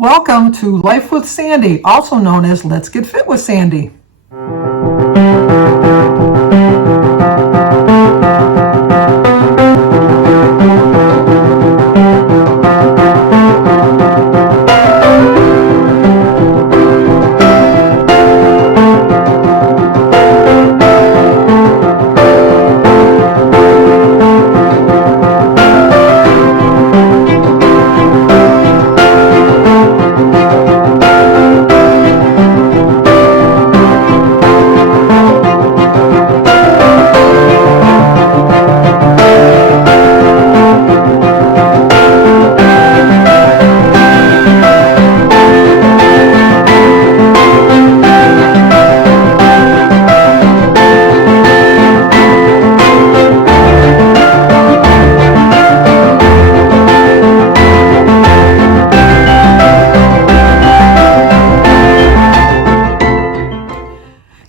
Welcome to Life with Sandy, also known as Let's Get Fit with Sandy.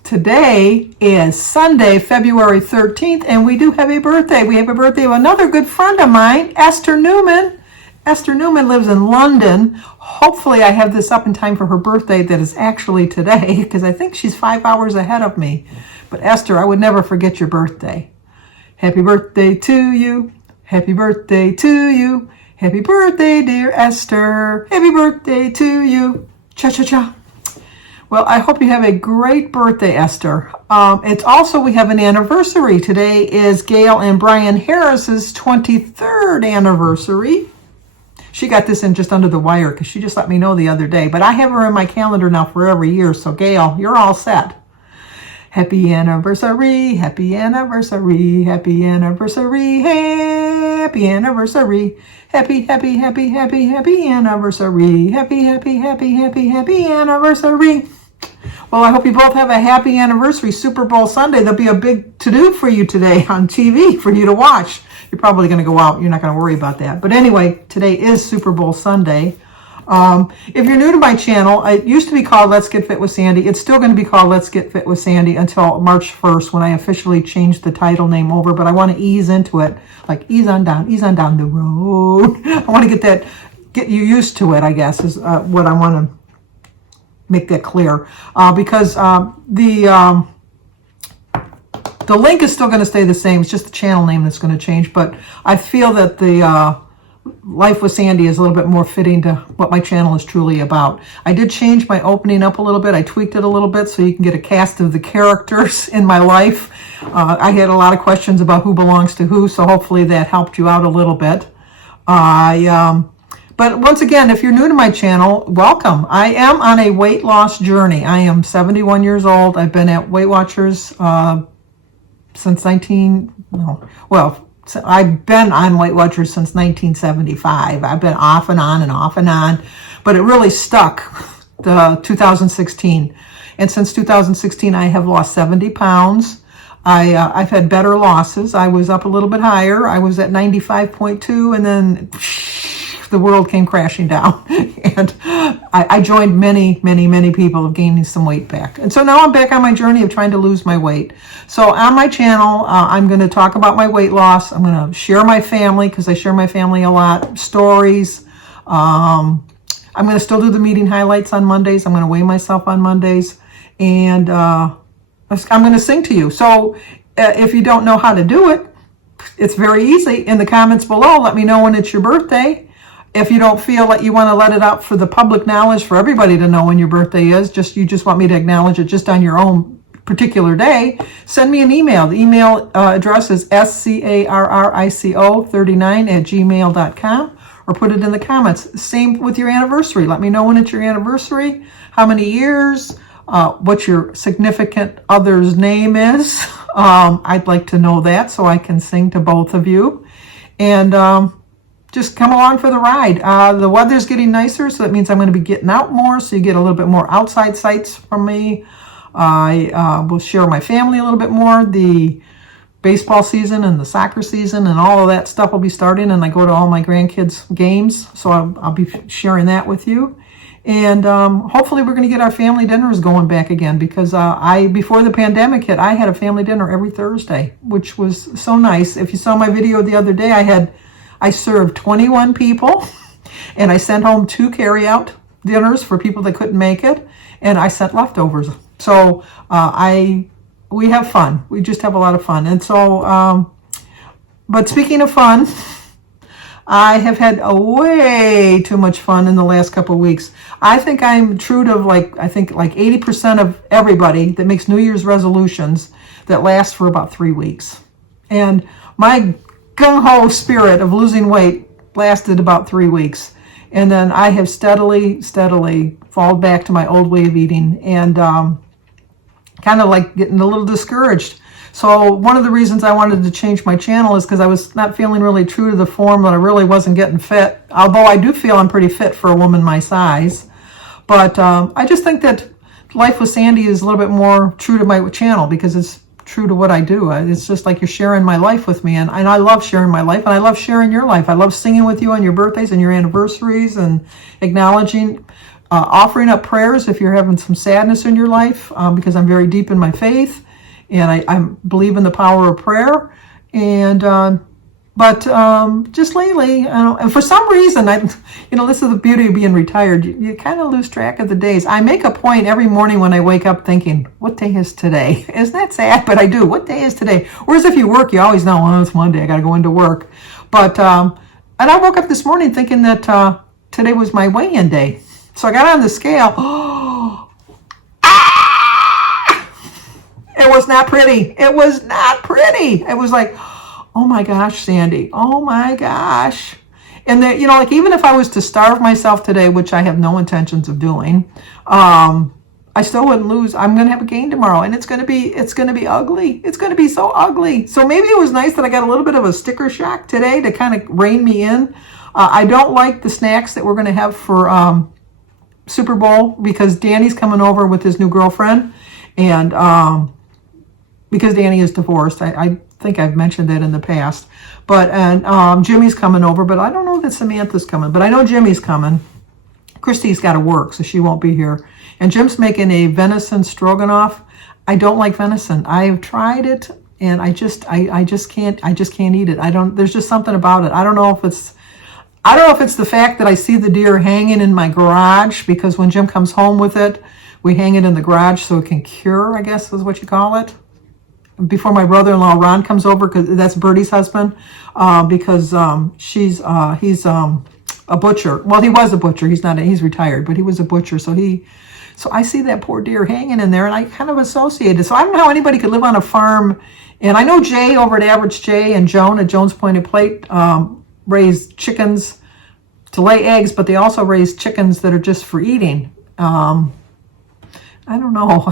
Today is Sunday, February 13th, and we do have a birthday. We have a birthday of another good friend of mine, Esther Newman. Esther Newman lives in London. Hopefully I have this up in time for her birthday that is actually today, because I think she's 5 hours ahead of me. But Esther, I would never forget your birthday. Happy birthday to you. Happy birthday to you. Happy birthday, dear Esther. Happy birthday to you. Cha-cha-cha. Well, I hope you have a great birthday, Esther. It's also, we have an anniversary. Today is Gail and Brian Harris's 23rd anniversary. She got this in just under the wire because she just let me know the other day. But I have her in my calendar now for every year. So, Gail, you're all set. Happy anniversary, happy anniversary, happy anniversary, happy anniversary. Happy, happy, happy, happy, happy anniversary. Happy, happy, happy, happy, happy anniversary. Well, I hope you both have a happy anniversary. Super Bowl Sunday. There'll be a big to-do for you today on TV for you to watch. You're probably going to go out. You're not going to worry about that. But anyway, today is Super Bowl Sunday. If you're new to my channel, it used to be called Let's Get Fit with Sandy. It's still going to be called Let's Get Fit with Sandy until March 1st when I officially change the title name over. But I want to ease into it, like ease on down the road. I want to get you used to it, I guess, is what I want to make that clear. Because the link is still going to stay the same. It's just the channel name that's going to change. But I feel that the Life with Sandy is a little bit more fitting to what my channel is truly about. I did change my opening up a little bit. I tweaked it a little bit so you can get a cast of the characters in my life. I had a lot of questions about who belongs to who, so hopefully that helped you out a little bit. But once again, if you're new to my channel, welcome. I am on a weight loss journey. I am 71 years old. I've been at Weight Watchers since I've been on Weight Watchers since 1975. I've been off and on, but it really stuck to 2016. And since 2016, I have lost 70 pounds. I've had better losses. I was up a little bit higher. I was at 95.2, and then the world came crashing down. And I joined many people of gaining some weight back. And so now I'm back on my journey of trying to lose my weight. So on my channel, I'm going to talk about my weight loss. I'm going to share my family, because I share my family a lot, stories. I'm going to still do the meeting highlights on Mondays. I'm going to weigh myself on Mondays. And I'm going to sing to you. So if you don't know how to do it, it's very easy. In the comments below, let me know when it's your birthday. If you don't feel like you want to let it out for the public knowledge for everybody to know when your birthday is, you just want me to acknowledge it just on your own particular day, send me an email. The email address is scarrico39@gmail.com, or put it in the comments. Same with your anniversary. Let me know when it's your anniversary, how many years, what your significant other's name is. I'd like to know that so I can sing to both of you. And just come along for the ride. The weather's getting nicer, so that means I'm going to be getting out more, so you get a little bit more outside sights from me. I will share my family a little bit more. The baseball season and the soccer season and all of that stuff will be starting, and I go to all my grandkids' games, so I'll be sharing that with you. And hopefully we're going to get our family dinners going back again, because before the pandemic hit, I had a family dinner every Thursday, which was so nice. If you saw my video the other day, I served 21 people, and I sent home 2 carry-out dinners for people that couldn't make it, and I sent leftovers. So we have fun. We just have a lot of fun. And so, but speaking of fun, I have had way too much fun in the last couple of weeks. I think I'm true to like 80% of everybody that makes New Year's resolutions that last for about 3 weeks. And my gung-ho spirit of losing weight lasted about 3 weeks. And then I have steadily fallen back to my old way of eating, and kind of like getting a little discouraged. So one of the reasons I wanted to change my channel is because I was not feeling really true to the form, that I really wasn't getting fit. Although I do feel I'm pretty fit for a woman my size. But I just think that Life with Sandy is a little bit more true to my channel because it's true to what I do. It's just like you're sharing my life with me, and I love sharing my life, and I love sharing your life. I love singing with you on your birthdays and your anniversaries, and acknowledging, offering up prayers if you're having some sadness in your life, because I'm very deep in my faith, and I believe in the power of prayer. And but just lately, and for some reason, this is the beauty of being retired. You kind of lose track of the days. I make a point every morning when I wake up thinking, what day is today? Isn't that sad? But I do. What day is today? Whereas if you work, you always know, oh, it's Monday. I got to go into work. But, and I woke up this morning thinking that today was my weigh-in day. So I got on the scale. It was not pretty. It was not pretty. It was like, oh my gosh, Sandy, oh my gosh. And that, like even if I was to starve myself today, which I have no intentions of doing, I still wouldn't lose. I'm going to have a gain tomorrow, and it's going to be ugly. It's going to be so ugly. So maybe it was nice that I got a little bit of a sticker shock today to kind of rein me in. I don't like the snacks that we're going to have for Super Bowl, because Danny's coming over with his new girlfriend, and because Danny is divorced. I think I've mentioned that in the past. But Jimmy's coming over, but I don't know that Samantha's coming. But I know Jimmy's coming. Christy's got to work, so she won't be here. And Jim's making a venison stroganoff. I don't like venison. I have tried it, and I just can't eat it. There's just something about it. I don't know if it's the fact that I see the deer hanging in my garage, because when Jim comes home with it, we hang it in the garage so it can cure, I guess is what you call it, before my brother-in-law Ron comes over, because that's Bertie's husband, because he's a butcher. Well, he was a butcher. He's retired, but he was a butcher. So I see that poor deer hanging in there, and I kind of associate it. So I don't know how anybody could live on a farm. And I know Jay over at Average Jay and Joan at Joan's Pointed Plate raise chickens to lay eggs, but they also raise chickens that are just for eating. I don't know.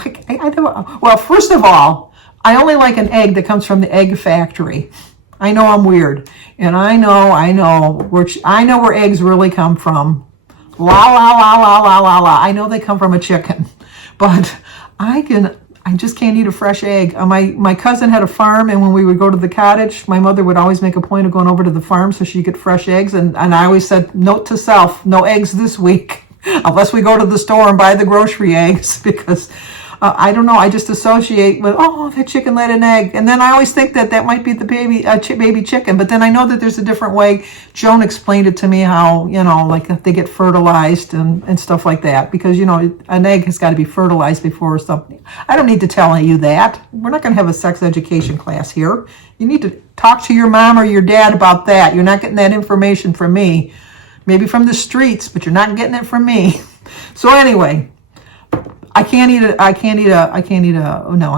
Well, first of all, I only like an egg that comes from the egg factory. I know I'm weird, and I know where eggs really come from. La la la la la la la. I know they come from a chicken, but I just can't eat a fresh egg. My cousin had a farm, and when we would go to the cottage, my mother would always make a point of going over to the farm so she'd get fresh eggs, and I always said, note to self, no eggs this week, unless we go to the store and buy the grocery eggs, because I don't know, I just associate with, that chicken laid an egg. And then I always think that might be the baby chicken. But then I know that there's a different way. Joan explained it to me how, like they get fertilized and stuff like that. Because, an egg has got to be fertilized before something. I don't need to tell you that. We're not going to have a sex education class here. You need to talk to your mom or your dad about that. You're not getting that information from me. Maybe from the streets, but you're not getting it from me. So anyway, I can't. No, I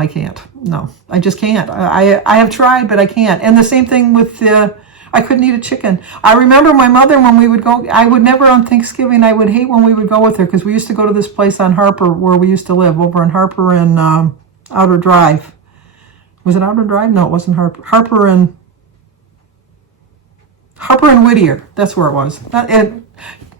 can't. No, I just can't. I have tried, but I can't. And the same thing with I couldn't eat a chicken. I remember my mother, when we would go, I would never on Thanksgiving, I would hate when we would go with her, because we used to go to this place on Harper where we used to live, over in Harper and Outer Drive. Was it Outer Drive? No, it wasn't Harper. Harper and Whittier. That's where it was. Of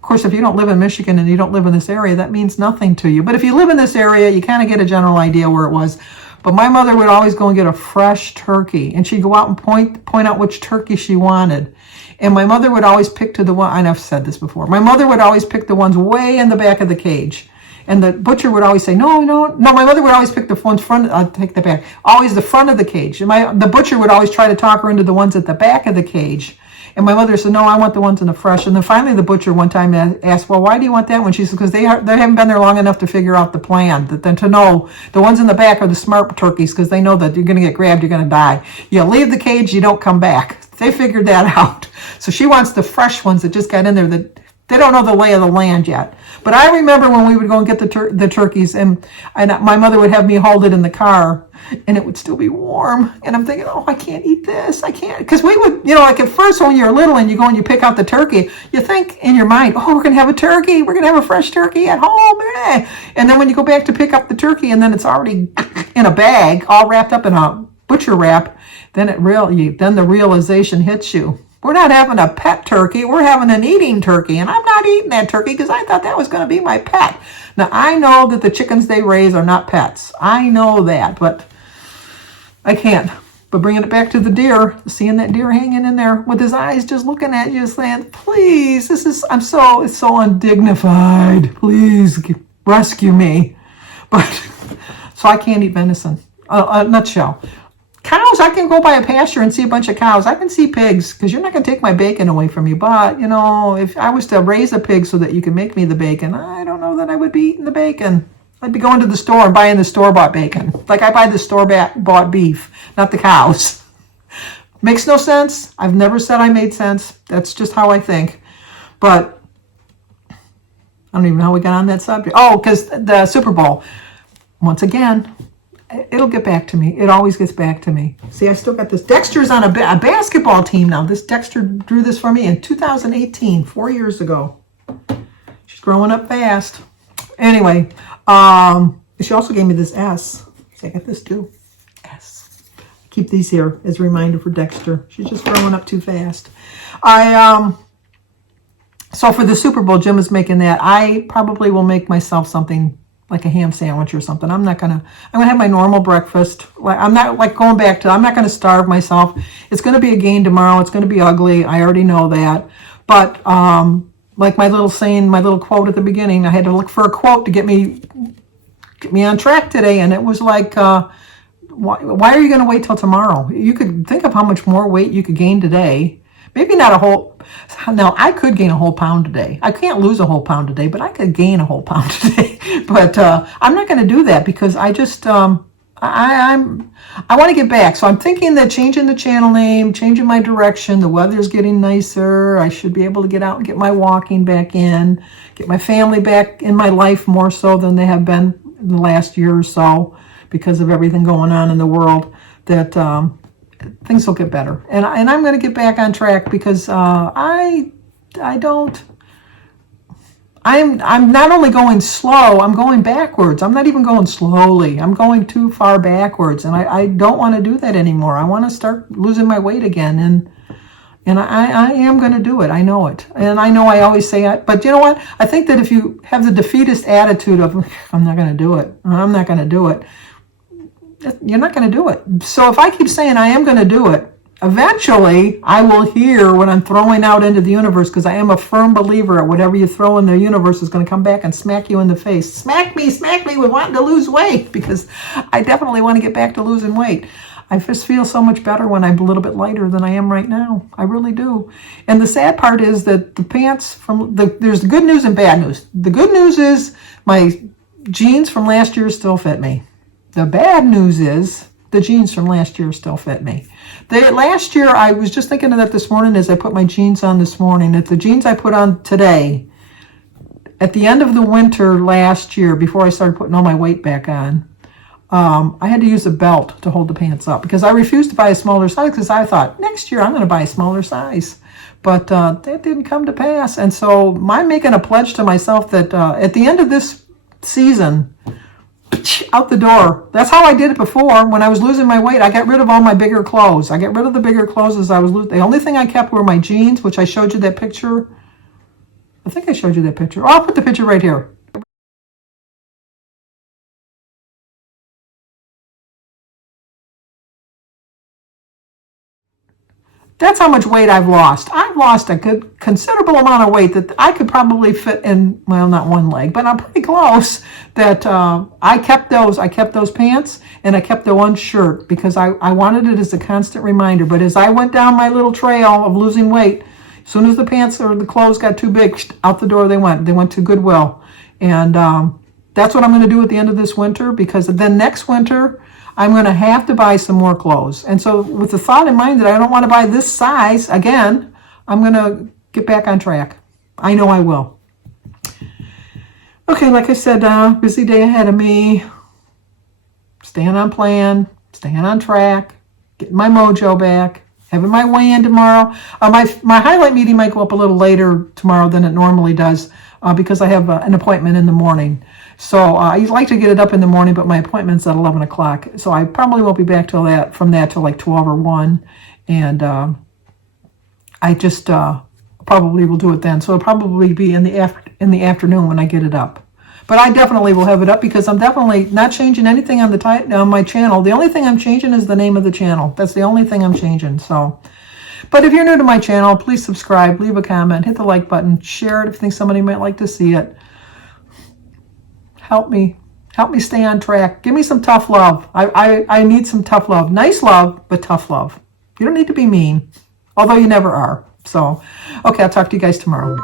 course, if you don't live in Michigan and you don't live in this area, that means nothing to you. But if you live in this area, you kind of get a general idea where it was. But my mother would always go and get a fresh turkey, and she'd go out and point out which turkey she wanted. And my mother would always pick to the one, I've said this before, my mother would always pick the ones way in the back of the cage. And the butcher would always say, no, my mother would always pick the ones front, I'll take the back, always the front of the cage. And the butcher would always try to talk her into the ones at the back of the cage. And my mother said, no, I want the ones in the fresh. And then finally the butcher one time asked, well, why do you want that one? She said, because they haven't been there long enough to figure out the plan, then to know the ones in the back are the smart turkeys, because they know that you're going to get grabbed, you're going to die. You leave the cage, you don't come back. They figured that out. So she wants the fresh ones that just got in there, that they don't know the lay of the land yet. But I remember when we would go and get the turkeys, and my mother would have me hold it in the car, and it would still be warm. And I'm thinking, oh, I can't eat this. I can't. Because we would, like at first when you're little and you go and you pick out the turkey, you think in your mind, oh, we're going to have a turkey. We're going to have a fresh turkey at home. And then when you go back to pick up the turkey and then it's already in a bag, all wrapped up in a butcher wrap, then the realization hits you. We're not having a pet turkey. We're having an eating turkey. And I'm not eating that turkey because I thought that was going to be my pet. Now, I know that the chickens they raise are not pets. I know that, but I can't. But bringing it back to the deer, seeing that deer hanging in there with his eyes just looking at you, saying, please, it's so undignified. Please rescue me. But, so I can't eat venison. A nutshell. Cows, I can go by a pasture and see a bunch of cows. I can see pigs, because you're not going to take my bacon away from me. But, if I was to raise a pig so that you could make me the bacon, I don't know that I would be eating the bacon. I'd be going to the store and buying the store-bought bacon. Like I buy the store-bought beef, not the cows. Makes no sense. I've never said I made sense. That's just how I think. But I don't even know how we got on that subject. Oh, because the Super Bowl. Once again, it'll get back to me. It always gets back to me. See, I still got this. Dexter's on a basketball team now. This Dexter drew this for me in 2018, 4 years ago. She's growing up fast. Anyway, she also gave me this S. So I got this too. S. Keep these here as a reminder for Dexter. She's just growing up too fast. So for the Super Bowl, Jim is making that. I probably will make myself something like a ham sandwich or something. I'm gonna have my normal breakfast. I'm not going back to, I'm not gonna starve myself. It's gonna be a gain tomorrow. It's gonna be ugly. I already know that. But like my little saying, my little quote at the beginning, I had to look for a quote to get me on track today, and it was like, why are you gonna wait till tomorrow? You could think of how much more weight you could gain today. Maybe not a whole. Now, I could gain a whole pound today. I can't lose a whole pound today, but I could gain a whole pound today. But I'm not going to do that because I just I want to get back. So I'm thinking that changing the channel name, changing my direction. The weather's getting nicer. I should be able to get out and get my walking back in, get my family back in my life more so than they have been in the last year or so because of everything going on in the world. That things will get better, and I'm going to get back on track because I'm not only going slow, I'm going backwards. I'm not even going slowly. I'm going too far backwards, and I don't want to do that anymore. I want to start losing my weight again, and I am going to do it. I know it, and I know I always say it, but you know what? I think that if you have the defeatist attitude of I'm not going to do it, I'm not going to do it, you're not going to do it. So if I keep saying I am going to do it, eventually I will hear what I'm throwing out into the universe, because I am a firm believer that whatever you throw in the universe is going to come back and smack you in the face. Smack me with wanting to lose weight, because I definitely want to get back to losing weight. I just feel so much better when I'm a little bit lighter than I am right now. I really do. And the sad part is that the pants there's the good news and bad news. The good news is my jeans from last year still fit me. The bad news is the jeans from last year still fit me. Last year, I was just thinking of that this morning as I put my jeans on this morning, that the jeans I put on today, at the end of the winter last year, before I started putting all my weight back on, I had to use a belt to hold the pants up because I refused to buy a smaller size because I thought, next year I'm going to buy a smaller size. But that didn't come to pass. And so I'm making a pledge to myself that at the end of this season, out the door. That's how I did it before. When I was losing my weight, I got rid of all my bigger clothes. I got rid of the bigger clothes as I was losing. The only thing I kept were my jeans, which I showed you that picture. I think I showed you that picture. Oh, I'll put the picture right here. That's how much weight I've lost. I've lost a good considerable amount of weight that I could probably fit in, well, not one leg, but I'm pretty close. That I kept those pants, and I kept the one shirt because I wanted it as a constant reminder. But as I went down my little trail of losing weight, as soon as the pants or the clothes got too big, out the door they went. They went to Goodwill. And that's what I'm going to do at the end of this winter, because then next winter, I'm going to have to buy some more clothes. And so with the thought in mind that I don't want to buy this size again, I'm going to get back on track. I know I will. Okay, like I said, busy day ahead of me. Staying on plan, staying on track, getting my mojo back, having my weigh-in tomorrow. My highlight meeting might go up a little later tomorrow than it normally does because I have an appointment in the morning. So I like to get it up in the morning, but my appointment's at 11 o'clock. So I probably won't be back from that till like 12 or 1. And I just probably will do it then. So it'll probably be in the afternoon when I get it up. But I definitely will have it up because I'm definitely not changing anything on my channel. The only thing I'm changing is the name of the channel. That's the only thing I'm changing. So, but if you're new to my channel, please subscribe, leave a comment, hit the like button, share it if you think somebody might like to see it. Help me stay on track. Give me some tough love. I need some tough love. Nice love, but tough love. You don't need to be mean, although you never are. So, okay, I'll talk to you guys tomorrow.